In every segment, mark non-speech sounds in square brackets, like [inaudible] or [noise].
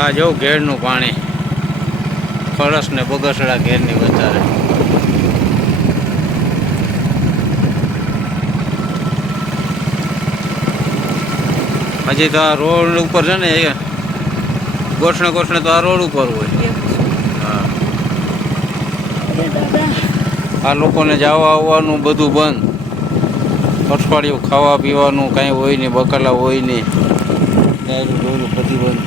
આ જો ઘેરનું પાણી. ખરસ ને બગસડા ઘેરની વધારે. હજી તો આ રોડ ઉપર છે ને ગોઠણે ગોઠણે તો આ રોડ ઉપર હોય. હા. આ લોકોને જવા આવવાનું બધું બંધ. અઠવાડિયું ખાવા પીવાનું કાંઈ હોય નહીં બકાલા હોય નહીં. બધું બંધ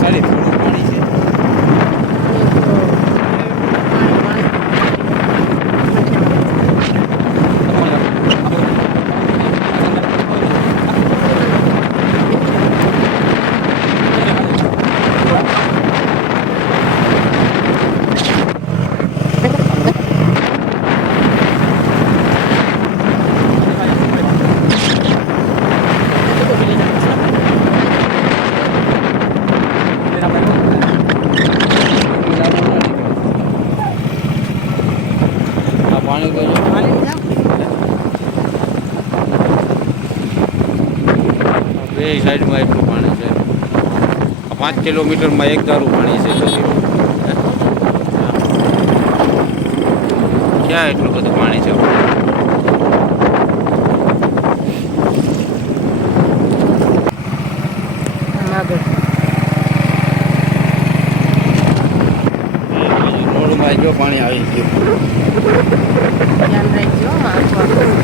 ખાલી થોડું પાણી છે આ પાણી તો જો બે સાઈડમાં એટલું પાણી છે પાંચ કિલોમીટરમાં એક દારૂ પાણી છે તો ક્યાં એટલું બધું પાણી છે? જો પાણી આવી ગયું.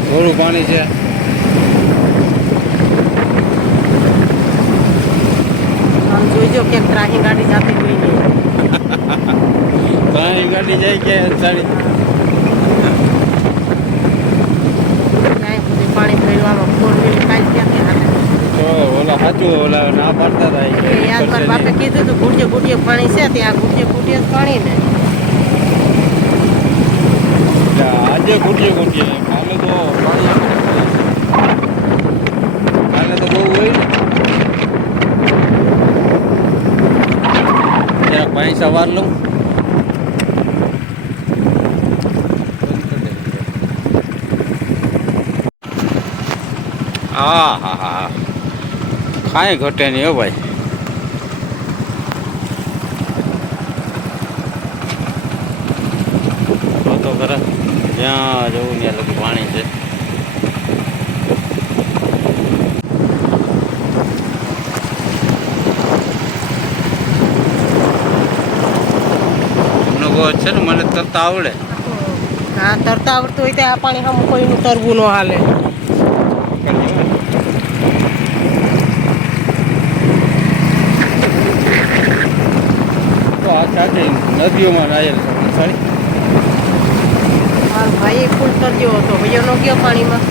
થોડું પાણી છે. જોઈજો કે ત્રાહી ગાડી જાતી કોઈ નહીં. [laughs] ત્રાહી ગાડી જાય કે સાડી પાણી ભરવામાં ફોર વ્હીલ કાંઈ ક્યાંથી હાલે. ઓલા સાચું ઓલા ના પાડતા કે યાદ મારા બાપે કીધું હતું ઘૂંટીએ ઘૂંટીએ પાણી છે ત્યાં ઘૂંટીએ જ પાણી ને. આજે ખૂટીએ ખૂટીએ કાલે તો પાણી કાલે તો બહુ હોય ને જરાક પાણી સવાર લઉં હા હા હા કાંઈ ઘટે નહીં હો ભાઈ તો ખરા જ્યાં જવું ત્યાં લગી પાણી છે અમને બહુ છે ને મને તરતા આવડે. હા તરતા આવડતું હોય ત્યાં પાણી હમ કોઈનું તરવું ન હાલે. તો આ સાથે નદીઓમાં નાયેલ સારી? હા ભાઈ ફૂલ તરજો હતો. ભાઈઓ ન ગયો પાણીમાં?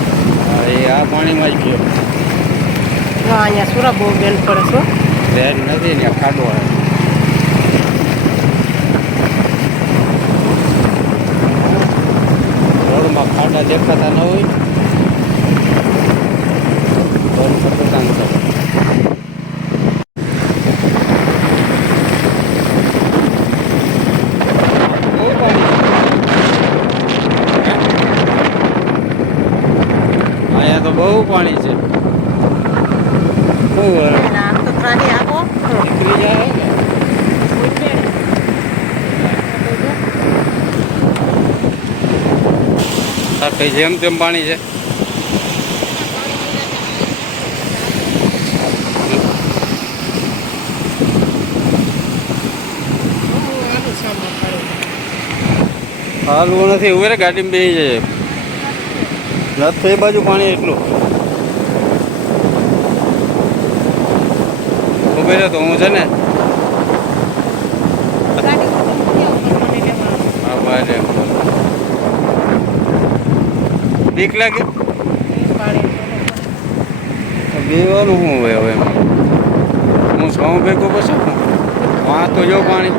હા, એ આ પાણીમાં જ ગયો. હા અહીંયા સુરા બહુ બેન પડે છો બેન નથી ને ખાડો આવે ખાડા દેખાતા ન હોય. રોડ પર પાણી છે. અહીંયા તો બહુ પાણી છે. બહુ એટલે આમ તો ત્રાહી આપો નીકળી જાય ને આ કઈ જેમ તેમ પાણી છે. હાલવું નથી. ઉભે ગાડીમાં બેસી જાય નથી બાજુ પાણી એટલું. ઉભે તો હું છે ને? હા ભાઈ બીક લાગે? બેવાનું શું હોય હવે હું સૌ ભેગો પછી? વાં તો જો પાણી.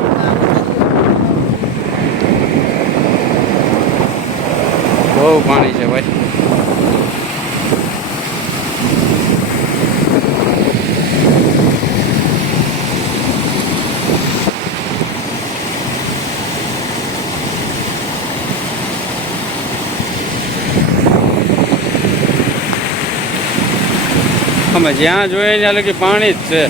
બહુ પાણી છે ભાઈ. અમે જ્યાં જોઈએ ત્યાં લગી પાણી જ છે.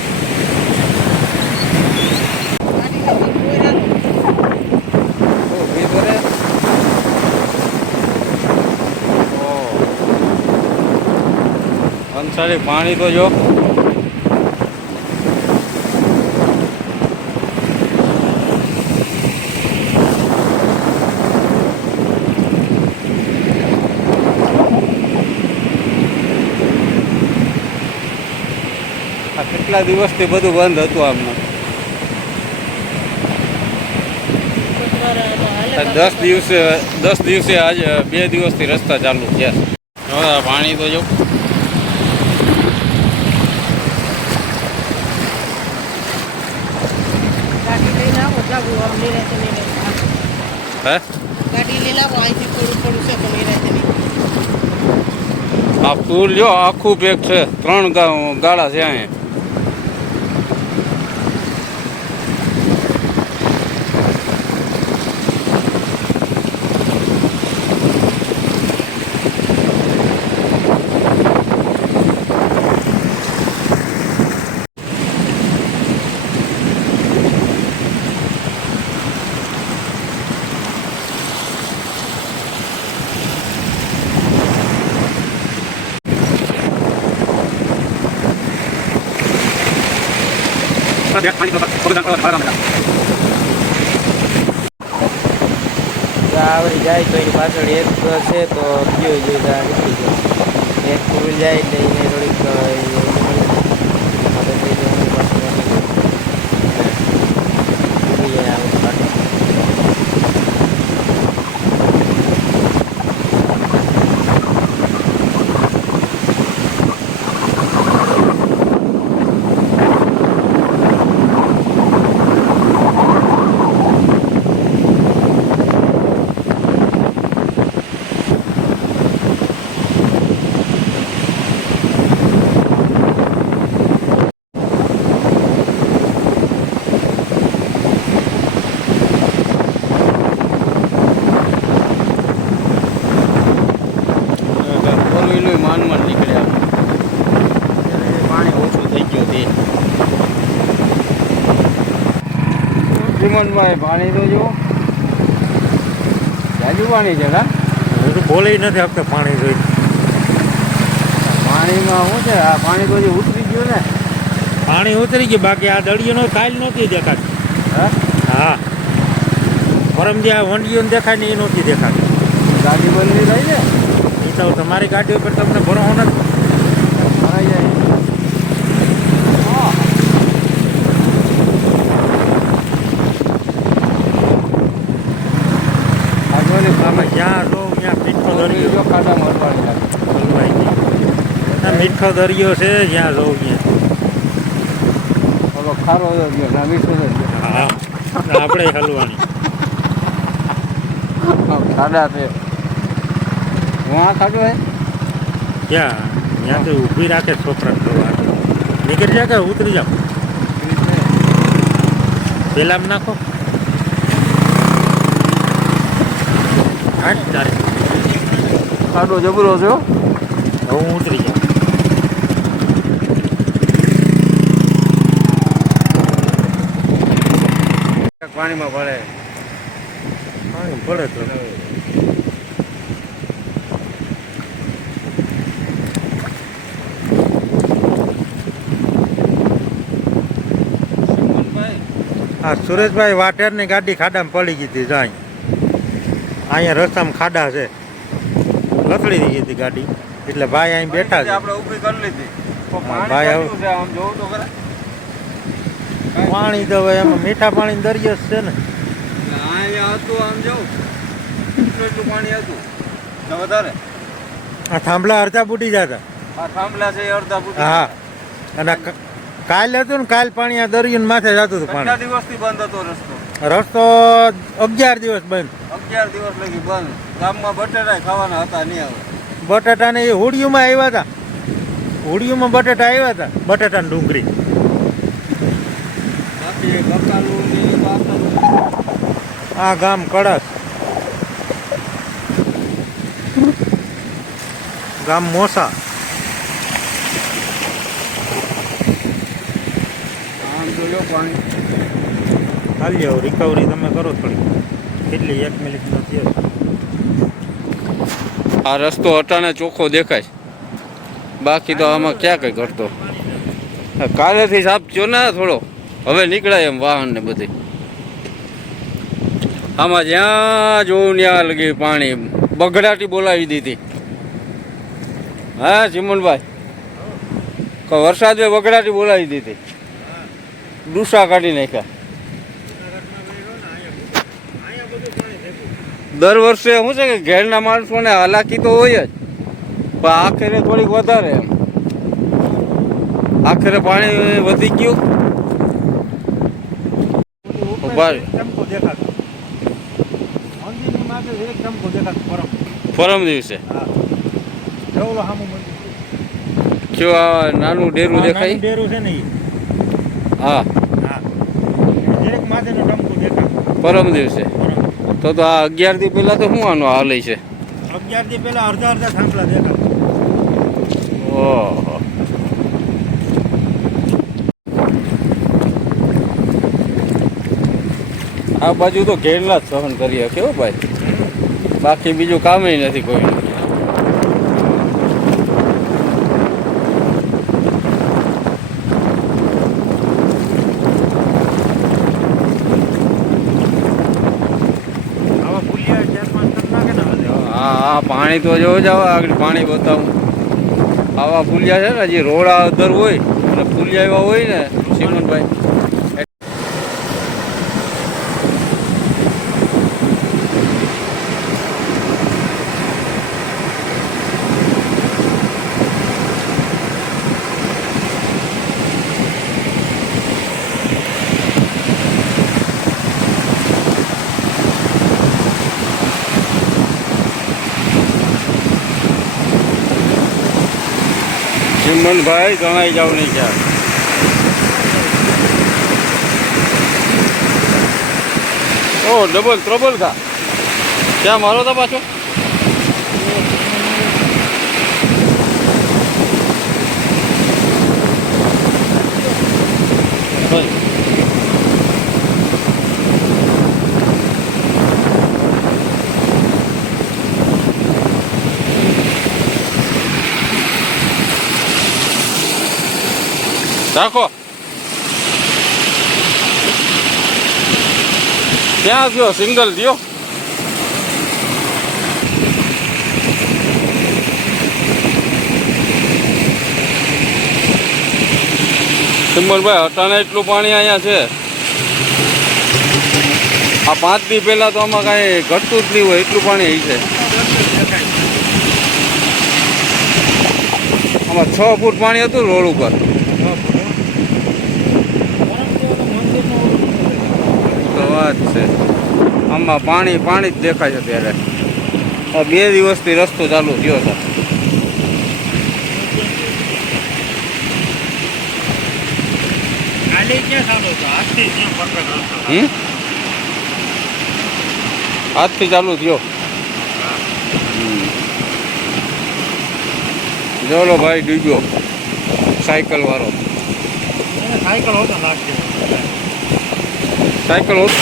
અંસારી પાણી તો જો આ કેટલા દિવસથી બધું બંધ હતું આમનું દસ દિવસે દસ દિવસે આજે બે દિવસથી રસ્તા ચાલુ થયા પાણી તો જો. આ પુલ જો આખું પેક છે. ત્રણ ગાળા છે અહીંયા. આવડી જાય તો એની પાછળ એક છે તો કયો નીકળી જાય એક ફૂલ જાય એટલે એને થોડીક અ, એ મદદ થઈ જાય એની પાછળ નીકળી જાય આ બધું કાઢી. ફોર વ્હીલર માન માન નીકળ્યા અત્યારે પાણી ઓછું થઈ ગયું તે ચીમનભાઈ પાણી તો જુઓ જાજુ પાણી છે ના? બોલી નથી આપતા પાણી જોઈ પાણીમાં શું છે? આ પાણી તો જે ઉતરી ગયું ને. પાણી ઉતરી ગયું બાકી આ દળિયોનો કાલ નહોતી દેખાતી. હા? હા. પરમ જે આ વંડીઓ દેખાય ને એ નહોતી દેખાતી. ગાડી બંધ થઈ ને? એ તો તમારી ગાડી ઉપર તમને ભરો નથી ભરાઈ જાય હા. આગળની આમાં જ્યાં જો ત્યાં મીઠો દરિયો. અડવાણી લાગે હલવાઈ ગયો મીઠો દરિયો છે જ્યાં જો ત્યાં ખારો હા આપણે હલવાની. ખાડા છે. હું આ ખાડો હે ક્યાં ત્યાં તો ઊભી રાખે છોકરા જોવા નીકળી જાય કે ઉતરી જાઓ? પેલા નાખો. ખાડો જબરો છે હવે હું ઉતરી જાઉં. પાણીમાં ભરે પાણી ભળે તો. આ સુરેશભાઈ વાટેરની ગાડી ખાડામાં પડી ગઈ હતી જાય. અહીંયા રસ્તામાં ખાડા છે. લથડી ગઈ હતી ગાડી. એટલે ભાઈ અહીં બેઠા છે. આપણે ઊભી કરી લીધી. ભાઈ હવે- છે આમ જોવું તો ખરા. પાણી તો હવે એમાં મીઠા પાણી દરિયો છે ને. અહીંયા હતું આમ જવું. એટલું પાણી હતું. વધારે. આ થાંભલા અડધા ફૂટી જતા. આ થાંભલા છે અડધા ફૂટ હા. અને કાલ હતું ને કાલ પાણી આ દરિયો માથે જતું હતું પાણી. દિવસથી બંધ હતો રસ્તો? રસ્તો અગિયાર દિવસ બંધ. અગિયાર દિવસ લગી બંધ. ગામમાં બટેટા ખાવાના હતા નહીં આવે. બટાટાને એ હોડિયુંમાં આવ્યા હતા હોડિયુંમાં બટાટા આવ્યા હતા બટેટા ડુંગળી. આ ગામ કળશ. ગામ મોસા. જોયો પાણી. હાલી જાઓ રિકવરી તમે કરો થોડી. કેટલી એક મિનિટનો થયો? આ રસ્તો અટાણે ચોખ્ખો દેખાય. બાકી તો આમાં ક્યાં કઈ કરતો કાલેથી સાફ થયો ને થોડો. હવે નીકળાય એમ વાહન ને બધી. આમાં જ્યાં જોઉં ત્યાં લગી પાણી બગડાટી બોલાવી દીધી. હા, ચિમનભાઈ? વરસાદે બગડાટી બોલાવી દીધી. ડૂસા કાઢી નાખ્યા. દર વર્ષે શું છે કે ઘેરના માણસોને હાલાકી તો હોય જ પણ આખરે થોડીક વધારે એમ. આખરે પાણી વધી ગયું. પરમ. દિવસે. જો આ નાનું ડેરું દેખાય. ડેરું છે ને હા. હા. દરેક માથેનો ટમકો દેખાતો. પરમ દિવસે. તો તો આ અગિયારથી પહેલા તો શું આનો હાલ છે? અગિયારથી પેલા અડધા અડધા થાંભલા દેખાતા ઓહો. આ બાજુ તો ઘેરલા જ સહન કરીએ કેવો ભાઈ. બાકી બીજું કામે નથી કોઈ આવા પુલિયા ચાર પાંચ કરી નાખે ને હાલે. હા હા પાણી તો જો જાવ, આગળ પાણી બતાવું. આવા ફૂલિયા છે ને જે રોડા અધર હોય અને ફૂલિયા એવા હોય ને સિમનભાઈ સિમનભાઈ ગણાઈ જાવ નહીં ક્યાં ઓ ડબલ ત્રબલ થા. ક્યાં મારો તા પાછો? રાખો. ક્યાં થયો સિંગલ થયો સિમ્બલભાઈ, હટાને એટલું પાણી અહીંયા છે. આ પાંચ દી પહેલા તો આમાં કાંઈ ઘટતું જ નહીં હોય, એટલું પાણી અહીં છે. આમાં છ ફૂટ પાણી હતું રોડ ઉપર તો વાત છે. આમાં પાણી પાણી જ દેખાય છે ત્યારે. આ બે દિવસથી રસ્તો ચાલુ થયો છે. હાથથી ચાલુ થયો? જોલો ભાઈ ડૂબ્યો. સાયકલ વાળો. સાયકલ હોતો સાયકલ હોત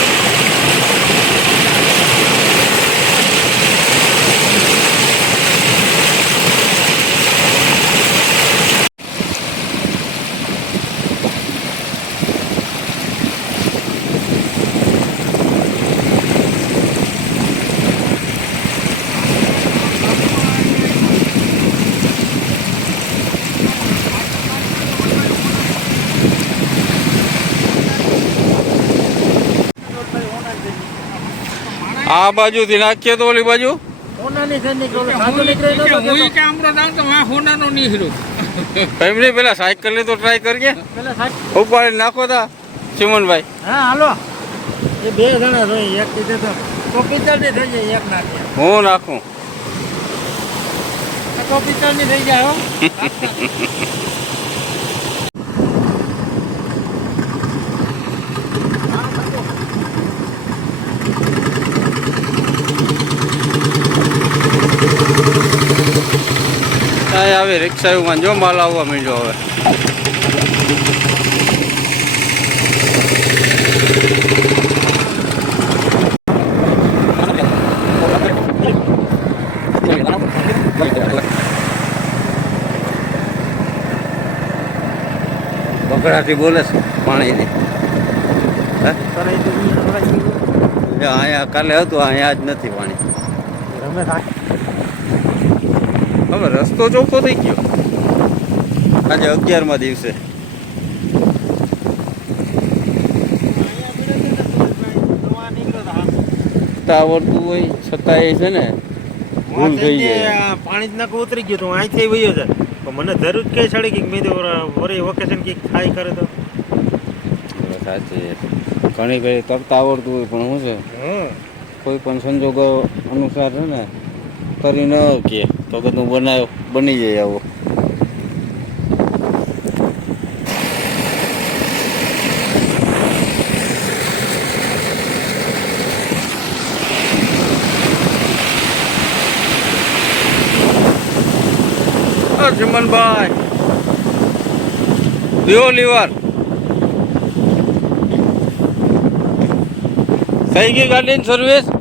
આ બાજુથી નાખીએ તો ઓલી બાજુ? ઓનાની છે ને કે ઓલો સાદો નીકળે નતો કહેતો. ફેમિલી પેલા સાયકલની તો ટ્રાય કરીએ પેલા ઉપાડી નાખો તા ચિમનભાઈ. હા હાલો. એ બે જણા જોઈએ એક કીધે તો થઈ જાય એક નાખે. હું નાખું. તો પિત્તળની થઈ જાય હો [laughs] અહીં રિક્ષા એવું જો માલ આવવા માંડ્યો હવે. બકડાથી બોલે છે, પાણીની. અહીંયા કાલે હતું, અહીંયા જ નથી પાણી. રમે હવે રસ્તો ચોખ્ખો થઈ ગયો. આજે અગિયારમા દિવસે. આવડતું હોય છતાંય છે ને ભૂલ થઈ જાય. પાણી જ નાખું ઉતરી ગયું તો અહીંથી વયો જાય તો મને જરૂર ચડી ગઈ કે મેં વરી વેકેશન કંઈક થાય કરે તો. સાચી ઘણી ઘણી તરતા આવડતું હોય પણ શું છે? કોઈ પણ સંજોગો અનુસાર છે ને કરી ન કે. તો બધું બનાવ બની જાય આવો. આ ચમનભાઈ દેવો લીવર. થઈ ગઈ ગાડીની સર્વિસ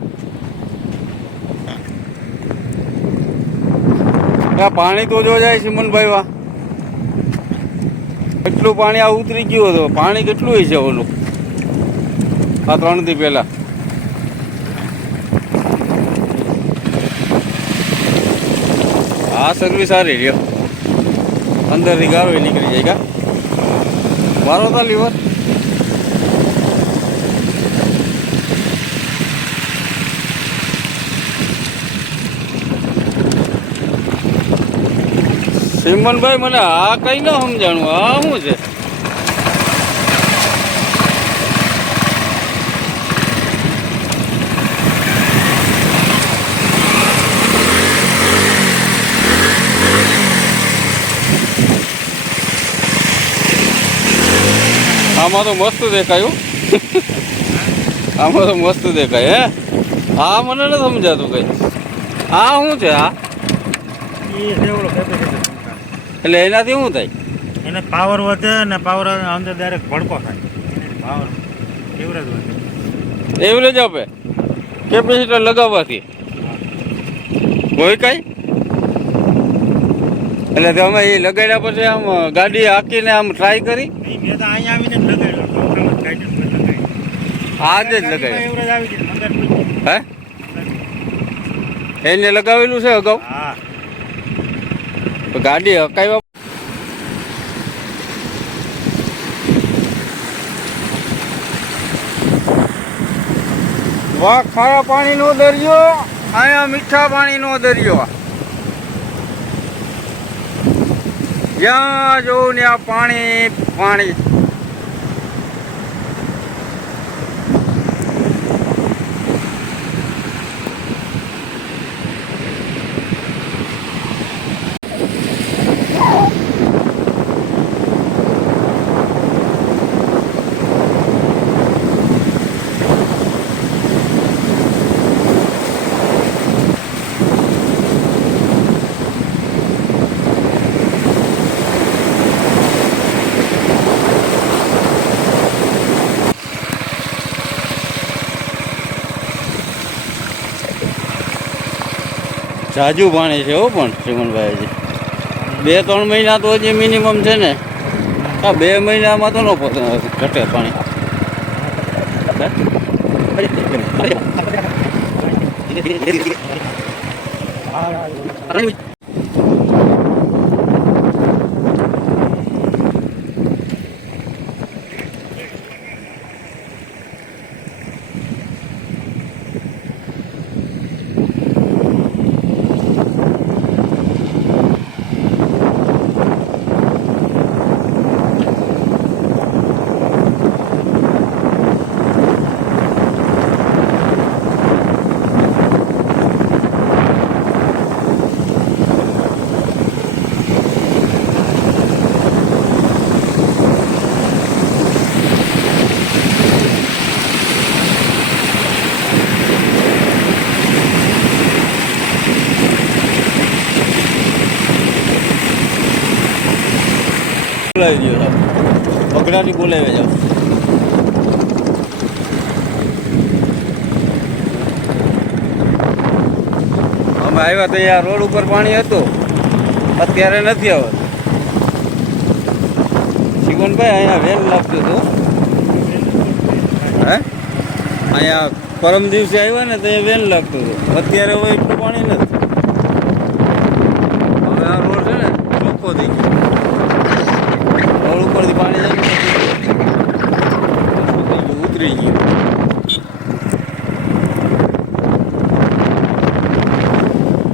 આ પાણી તો જો જાય સિમનભાઈ વા કેટલું પાણી આ ઉતરી ગયું હતું. પાણી કેટલું છે ઓલું? આ ત્રણથી પહેલા. આ સર્વિસ સારી રહ્યો. અંદરથી ગારો નીકળી જાય કા? મારો તા લીવર સિમનભાઈ મને આ કઈ ન સમજાણું. આ શું છે? આમાં તો મસ્ત દેખાયું. આમાં તો મસ્ત દેખાય, હે? આ મને ન સમજાતું કઈ. આ શું છે આ એ છે ઓલો કેપેસિટર એટલે એનાથી શું થાય? એને પાવર વધે ને પાવર અંદર ડાયરેક્ટ ભડકો થાય. પાવર એવરેજ વધે. એવરેજ આપે? કેપેસિટર લગાવવાથી? કોઈ કઈ? એટલે તમે એ લગાડ્યા પછી આમ ગાડી હાકીને આમ ટ્રાય કરી? આજે જ લગાવ્યું હે? એને લગાવેલું છે અગાઉ? ગાડી હકાવ્યા. વાહ, ખારા પાણીનો દરિયો. અહીંયા મીઠા પાણીનો દરિયો. જ્યાં જોઉં ત્યાં પાણી પાણી. જાજુ પાણી છે એવું પણ શ્રીમનભાઈજી બે ત્રણ મહિના તો હજી મિનિમમ છે ને. હા બે મહિનામાં તો ન પત- ઘટે પાણી. બોલાવી દો પગડાની બોલાવી જાઓ અમે આવ્યા તો આ રોડ ઉપર પાણી હતું. અત્યારે નથી આવે શિવનભાઈ અહીંયા વેન લાગતું હતું. હે? અહીંયા પરમ દિવસે આવ્યા ને તો એ વેન લાગતું હતું. અત્યારે હવે એટલું પાણી નથી. હવે આ રોડ છે ને ચોખ્ખો થઈ ગયો.